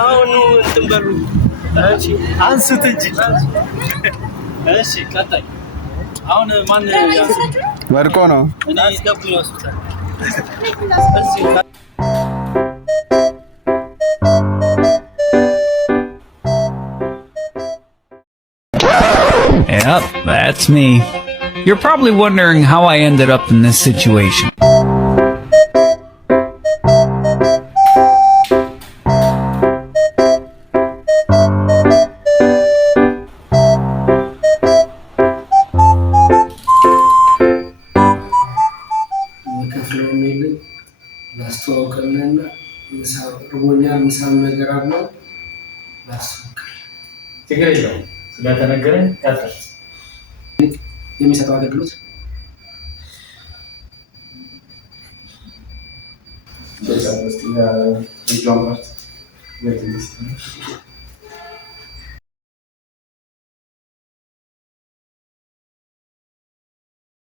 አሁን እንትን በሉ እሺ አንስት እንጂ እሺ ቀጣይ አሁን ማን ወርቆ ነው እኔ አስገቡኝ ሆስፒታል Yep, that's me. You're probably wondering how I ended up in this situation. ችግር የለውም ስለተነገረኝ ቀጥል የሚሰጠው አገልግሎት በዛ ውስጥ የጆን ፓርት